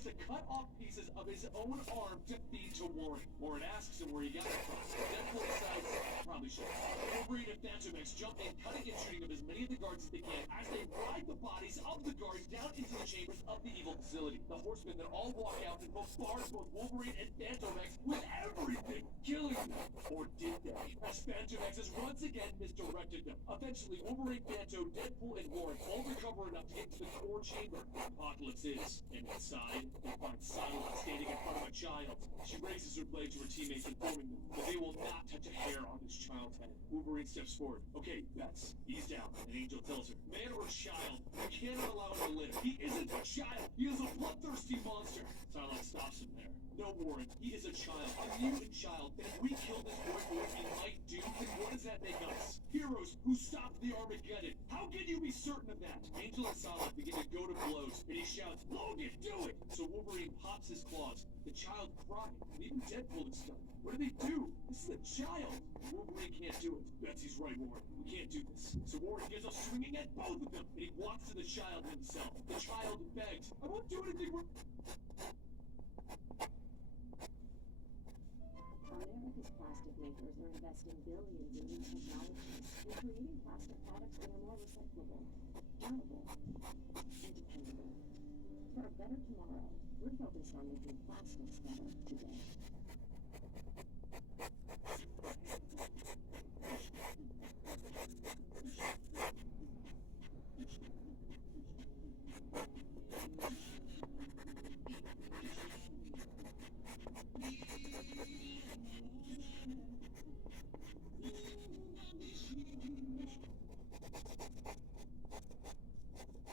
manages to cut off pieces of his own arm to feed to Warren. Warren asks him where he got it from. Deadpool decides, probably should. Wolverine and Phantom X jump in, cutting and shooting up as many of the guards as they can as they ride the bodies of the guards down into the chambers of the evil facility. The horsemen then all walk out and bombard both Wolverine and Phantom X with everything, killing them. Or did they? As Phantom X has once again misdirected them. Eventually, Wolverine, Phantom, Deadpool, and Warren all recover enough to get to the core chamber where Apocalypse is. And inside, they find Psylocke standing in front of a child. She raises her blade to her teammates, informing them that they will not touch a hair on this child's head. Wolverine steps forward. Okay, Bets, he's down. And Angel tells her, man or child, you cannot allow him to live. He isn't a child. He is a bloodthirsty monster. Psylocke stops him there. No, Warren, he is a child, a mutant child, and if we kill this boy for what he might do, then what does that make us? Heroes who stopped the Armageddon. How can you be certain of that? Angel and Psylocke begin to go to blows, and he shouts, Logan, do it! So Wolverine pops his claws. The child cries, and even Deadpool is stunned. What do they do? This is a child. Wolverine can't do it. Betsy's right, Warren. We can't do this. So Warren gives up swinging at both of them, and he walks to the child himself. The child begs, I won't do anything wrong. America's plastic makers are investing billions in new technologies and creating plastic products that are more recyclable, durable, and dependable. For a better tomorrow, we're focused on making plastics better today.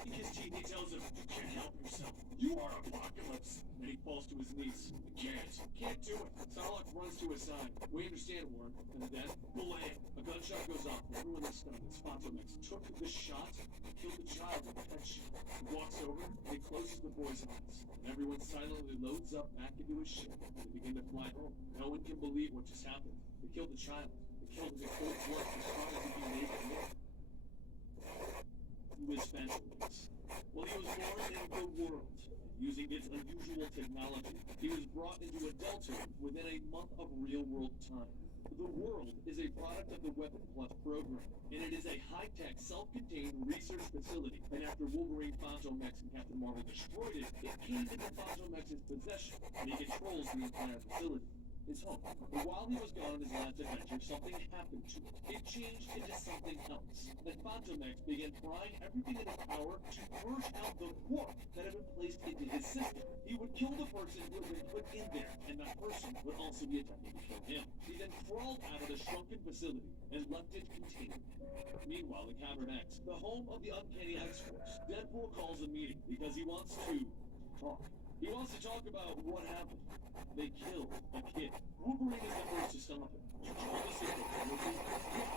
His teammate tells him, you can't help yourself. You are Apocalypse. And then he falls to his knees. Can't do it. Psylocke runs to his side. We understand, Warren. And then, blam! A gunshot goes off. Everyone is stunned. It's Phantom X took the shot and killed the child with a headshot. He walks over and he closes the boy's eyes. And everyone silently loads up back into his ship. And they begin to fly home. No one can believe what just happened. They killed the child. They killed him in cold blood for trying to be naked. Who is Phantom X? Well, he was born into the world. Using its unusual technology, he was brought into adulthood within a month of real-world time. The world is a product of the Weapon Plus program, and it is a high-tech, self-contained research facility. And after Wolverine, Phantom X, and Captain Marvel destroyed it, it came into Phantom X's possession, and he controls the entire facility. His home. But while he was gone on his last adventure, something happened to it. It changed into something else. And Phantom X began trying everything in his power to purge out the warp that had been placed into his system. He would kill the person who had been put in there, and that person would also be attempting to kill him. He then crawled out of the shrunken facility and left it contained. Meanwhile, in Cavern X, the home of the Uncanny X-Force, Deadpool calls a meeting because he wants to talk. He wants to talk about what happened. They killed a kid. Wolverine is the first to stop him. You joined us in the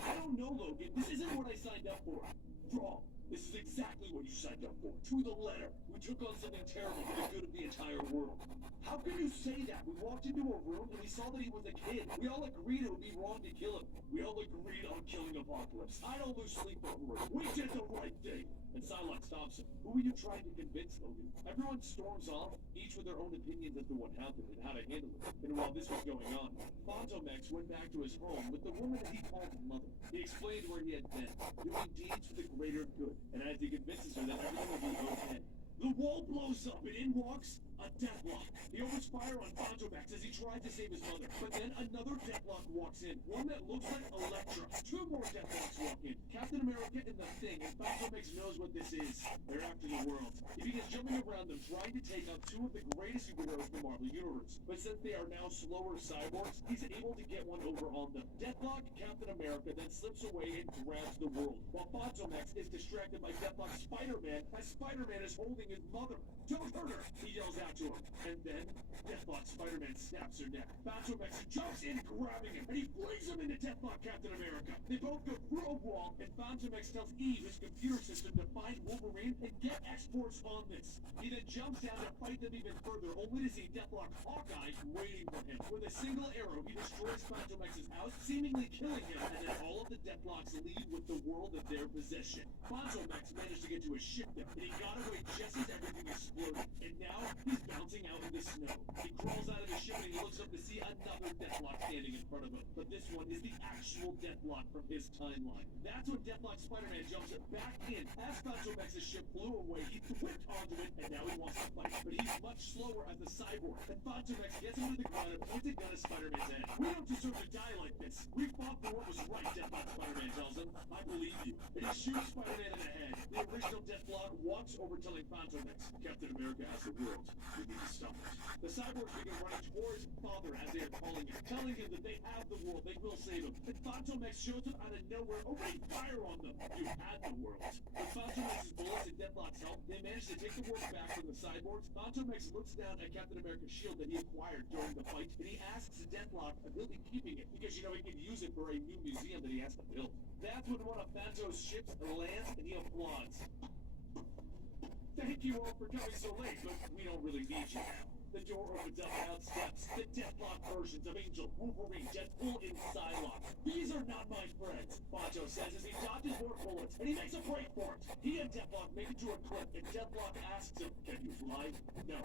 I don't know, Logan. This isn't what I signed up for. Wrong. This is exactly what you signed up for. To the letter. We took on something terrible for the good of the entire world. How can you say that? We walked into a room and we saw that he was a kid. We all agreed it would be wrong to kill him. We all agreed on killing Apocalypse. I don't lose sleep over it. We did the right thing. And Psylocke stops him. Who are you trying to convince, Logan? Everyone storms off, each with their own opinions as to what happened and how to handle it. And while this was going on, Phantom X went back to his home with the woman that he called mother. He explained where he had been, doing deeds for the greater good. And as he convinces her that everything will be okay, the wall blows up and in walks a Deathlock. He opens fire on Phantom X as he tries to save his mother. But then another Deathlock walks in, one that looks like Elektra. Two more Deathlocks walk in, Captain America and the Thing, and Phantom X knows what this is. They're after the world. He begins jumping around them, trying to take out two of the greatest superheroes in the Marvel Universe. But since they are now slower cyborgs, he's able to get one over on them. Deathlock, Captain America, then slips away and grabs the world, while Phantom X is distracted by Deathlock Spider-Man as Spider-Man is holding his mother. Don't hurt her, he yells out to him. And then, Deathlock Spider-Man snaps her neck. Phantom X jumps in, grabbing him, and he flings him into Deathlock Captain America. They both go through a wall, and Phantom X tells Eve, his computer system, to find Wolverine and get exports on this. He then jumps down to fight them even further, only to see Deathlock Hawkeye waiting for him. With a single arrow, he destroys Phantom X's house, seemingly killing him, and then all of the Deathlocks leave with the world at their possession. Phantom X managed to get to his ship though, and he got away just as everything exploded, and now he's bouncing looks up to see another Deathlock standing in front of him. But this one is the actual Deathlock from his timeline. That's when Deathlock Spider-Man jumps back in. As Fantomex's ship flew away, he whipped onto it, and now he wants to fight. But he's much slower as the cyborg. And Fantomex gets him to the ground and points a gun at Spider-Man's head. We don't deserve to die like this. We fought for what was right, Deathlock Spider-Man tells him. I believe you. And he shoots Spider-Man in the head. The original Deathlock walks over telling Fantomex, Captain America has the world. We need to stop it. The cyborgs begin running towards Father as they are calling him, telling him that they have the world, they will save him. And Fantomex shows up out of nowhere, opening fire on them. You had the world. With Fantomex's bullets and Deathlock's help, they manage to take the world back from the cyborgs. Fantomex looks down at Captain America's shield that he acquired during the fight, and he asks Deathlock if he'll be keeping it, because, you know, he can use it for a new museum that he has to build. That's when one of Fanto's ships lands, and he applauds. Thank you all for coming so late, but we don't really need you now. The door opens up and out steps the Deathlock versions of Angel, Wolverine, Deadpool, and Psylocke. These are not my friends, Fanto says as he dodges more bullets, and he makes a break for it. He and Deathlock make it to a cliff, and Deathlock asks him, can you fly? No,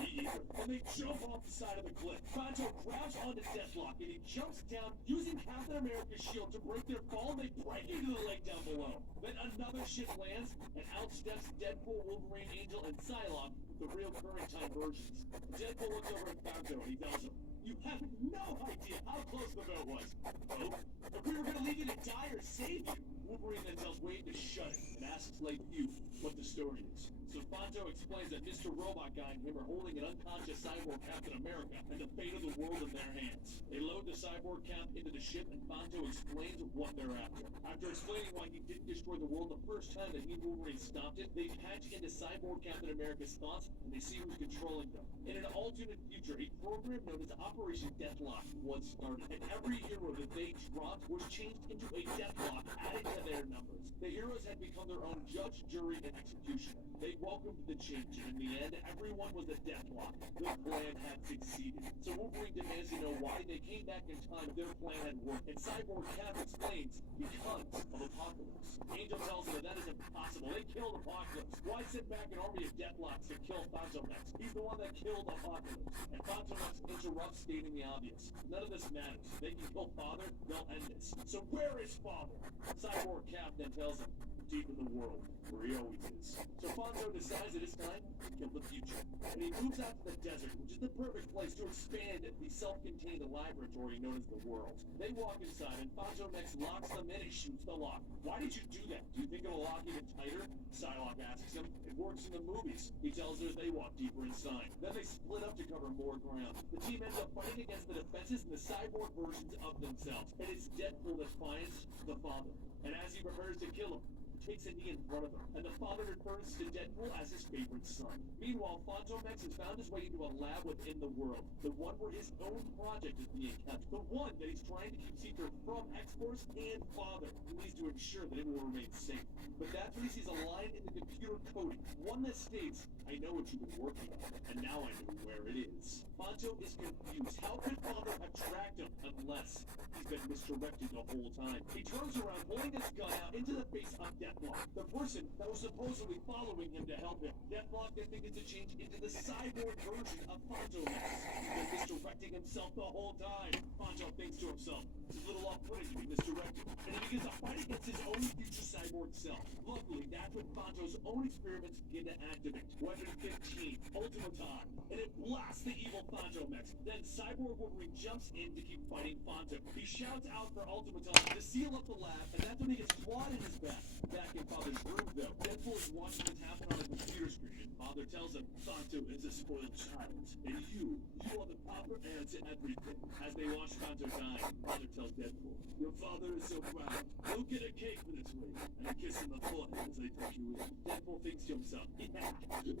me either. And they jump off the side of the cliff. Fanto grabs onto Deathlock, and he jumps down using Captain America's shield to break their fall, and they break into the lake down below. Then another ship lands, and out steps Deadpool, Wolverine, Angel, and Psylocke, the real current time versions. Deadpool looks over at Fanto and he tells him, you have no idea how close the boat was. Oh? If we were gonna leave you to die or save you. Wolverine then tells Wade to shut it and asks Lake Hugh what the story is. So Fanto explains that Mr. Robot Guy and him are holding an unconscious cyborg Captain America and the fate of the world in their hands. They load the cyborg Cap into the ship and Fanto explains what they're after. After explaining why he didn't destroy the world the first time that he and Wolverine stopped it, they patch into cyborg Captain America's thoughts and they see who's controlling them. In an alternate future, a program known as Operation Deathlock was started, and every hero that they dropped was changed into a Deathlock added to their numbers. The heroes had become their own judge, jury, and executioner. They welcomed the change, and in the end, everyone was a Deathlock. The plan had succeeded. So Wolverine demands to know why they came back in time their plan had worked, and Cyborg Cap explains, because of Apocalypse. Angel tells him that is impossible. They killed Apocalypse. Why send back an army of Deathlocks to kill Fantomex? He's the one that killed Apocalypse. And Fantomex interrupts, stating the obvious. None of this matters. They can kill Father, they'll end this. So where is Father? Cyborg Cap then tells him, deep in the world, where he always is. So Fanto decides that it's time to kill the future. And he moves out to the desert, which is the perfect place to expand the self-contained laboratory known as the world. They walk inside, and Fantomex locks them in and shoots the lock. Why did you do that? Do you think it'll lock even tighter? Psylocke asks him. It works in the movies. He tells her they walk deeper inside. Then they split up to cover more ground. The team ends up fighting against the defenses and the cyborg versions of themselves. And it's Deadpool that finds the Father. And as he prepares to kill him, takes a knee in front of him, and the Father refers to Deadpool as his favorite son. Meanwhile, Fantomex has found his way into a lab within the world, the one where his own project is being kept, the one that he's trying to keep secret from X-Force and Father. He needs to ensure that it will remain safe. But that's when he sees a line in the computer coding, one that states, I know what you've been working on, and now I know where it is. Fanto is confused. How could Father have tracked him unless he's been misdirected the whole time? He turns around, holding his gun out into the face of Deathlock, the person that was supposedly following him to help him. Deathlock then begins to change into the cyborg version of Fantomex. He's been misdirecting himself the whole time. Fanto thinks to himself, it's a little off-putting to be misdirected, and he begins to fight against his own future cyborg self. Luckily, that's when Fanto's own experiments begin to activate. Weapon 15, Ultimaton, and it blasts the evil Fantomex. Then Cyborg Wolverine jumps in to keep fighting Fanto. He shouts out for Ultimaton to seal up the lab, and that's when he gets clawed in his back. Back in Father's room, though, Deadpool is watching what's happening on the computer screen, and Father tells him, Fanto is a spoiled child, and you are the proper heir to everything. As they watch Fanto die, Father tells Deadpool, your father is so proud. He'll get a cake for this week, and a kiss in the forehead as they take you in. Deadpool thinks to himself, yeah,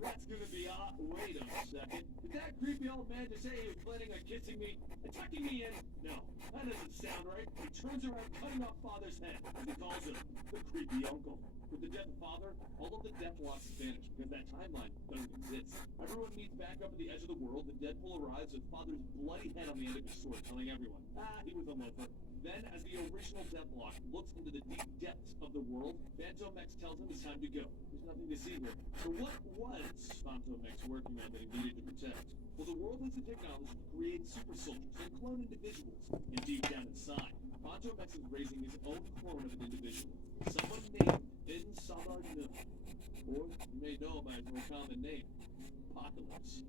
that's gonna be odd. Wait a second. Did that creepy old man just say he was planning on kissing me and tucking me in? No, that doesn't sound right. He turns around, cutting off Father's head, as he calls him the creepy uncle. With the dead father, all of the Deathlocks vanish because that timeline doesn't exist. Everyone meets back up at the edge of the world, and Deadpool arrives with Father's bloody head on the end of his sword, telling everyone, he was a loafer. Then, as the original Deathlock looks into the deep depths of the world, Phantomex tells him it's time to go. There's nothing to see here. So what was Phantomex working on that he needed to protect? Well, the world has the technology to create super soldiers and clone individuals. And deep down inside, Phantomex is raising his own clone of an individual. Someone named Insabarnu. Or you may know by his more common name, Apocalypse.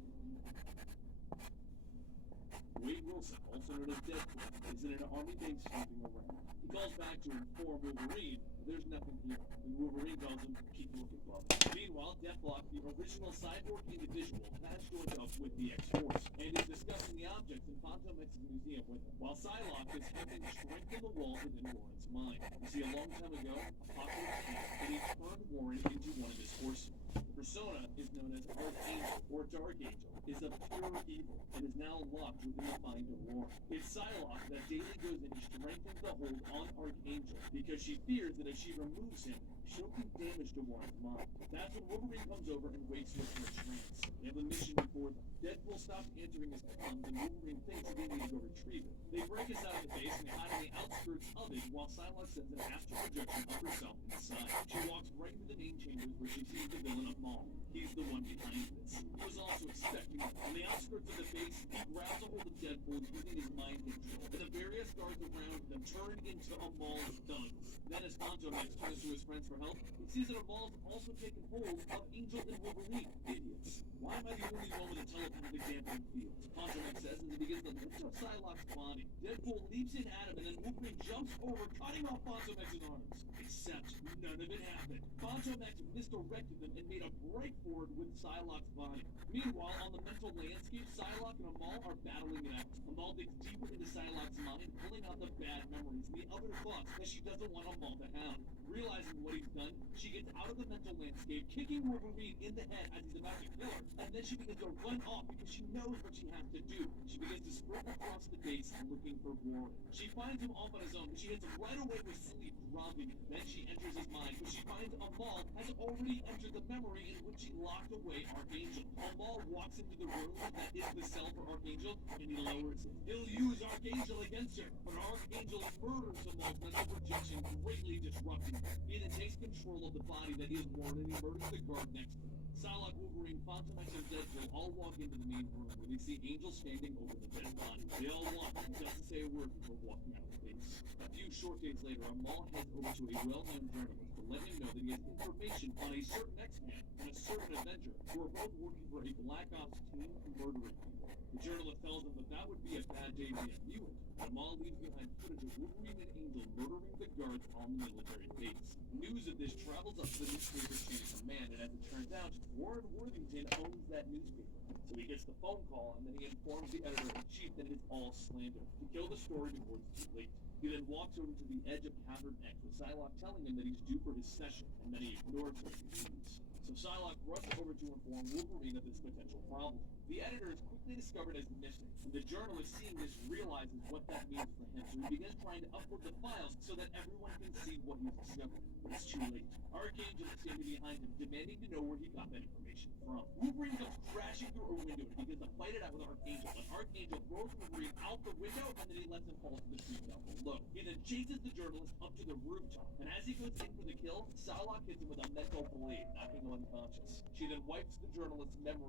Wade Wilson, also known as Deadpool, is in an army base snooping around. He calls back to inform Wolverine that there's nothing here, and Wolverine tells him, keep looking, bub. Meanwhile, Deathlock, the original cyborg individual, has joined up with the X-Force, and is discussing the objects in Phantomex's museum with him, while Psylocke is helping strengthen the walls within Warren's mind. You see, a long time ago, Apocalypse came, and he turned Warren into one of his horsemen. The persona is known as Archangel, or Dark Angel, is of pure evil, and is now locked within the mind of Warren. It's Psylocke that daily goes in and strengthens the hold on Archangel, because she fears that if she removes him, she'll do damage to Warren's mind. That's when Wolverine comes over and wakes her from a trance. They have a mission before them. Deadpool stops answering his comms, and Wolverine thinks that they need to go retrieve it. They break us out of the base, and they hide on the outskirts of it, while Psylocke sends an astral projection of herself inside. She walks right into the main chambers where she sees the villain of Maul. He's the one behind this. He was also expecting it. On the outskirts of the base, he grabs a hold of Deadpool using his mind control, and the various guards around them turn into a Maul of thugs. Then as Phantomex turns to his friends for help, he sees that a Maul's also taken hold of Angel and Wolverine. Idiots. Why am I the only one with a telepathic damping field? Phantomex says as he begins to lift up Psylocke's body. Deadpool leaps in at him, and then Wolverine jumps over, cutting off Phantomex's arms. Except none of it happened. Phantomex misdirected them and made a break forward with Psylocke's body. Meanwhile, on the mental landscape, Psylocke and Amal are battling it out. Amal digs deeper into Psylocke's mind, pulling out the bad memories and the other thoughts that she doesn't want Amal to have. Realizing what he's done, she gets out of the mental landscape, kicking Wolverine in the head as he's about to kill her, and then she begins to run off because she knows what she has to do. She begins to sprint across the base looking for Warren. She finds him off on his own, but she hits him right away with sleep dropping him. Then she enters his mind, but she finds Amal has already entered the memory in which she locked away Archangel. Amal walks into the room that is the cell for Archangel, and he lowers it. He'll use Archangel against her, but Archangel murders Amal's mental projection, greatly disrupting her. He then takes control of the body that is Warren, and he murders the guard next to him. Psylocke, Wolverine, Phantomex, and Deadpool all walk into the main room where they see Angel standing over the dead body. They all watch, and he doesn't say a word before walking out of the base. A few short days later, Amal heads over to a well-known journalist to let him know that he has information on a certain X-Man and a certain Avenger who are both working for a Black Ops team murdering people. The journalist tells him that that would be a bad day to be a mutant. Amal leaves behind footage of Wolverine and Angel murdering the guards on the military base. News of this travels up to the newspaper chain of command, and as it turns out, Warren Worthington owns that newspaper. So he gets the phone call, and then he informs the editor-in-chief that it is all slander, to kill the story before it's too late. He then walks over to the edge of Cavern X, with Psylocke telling him that he's due for his session, and then he ignores her and leaves. So Psylocke rushes over to inform Wolverine of this potential problem. The editor is quickly discovered as missing, and the journalist seeing this realizes what that means for him, so he begins trying to upload the files so that everyone can see what he's discovered. But it's too late. Archangel is standing behind him, demanding to know where he got that information from. Wolverine comes crashing through a window and begins to fight it out with Archangel, and Archangel throws Wolverine out the window, and then he lets him fall to the street down below. He then chases the journalist up to the rooftop, and as he goes in for the kill, Psylocke hits him with a mental blade, knocking him unconscious. She then wipes the journalist's memory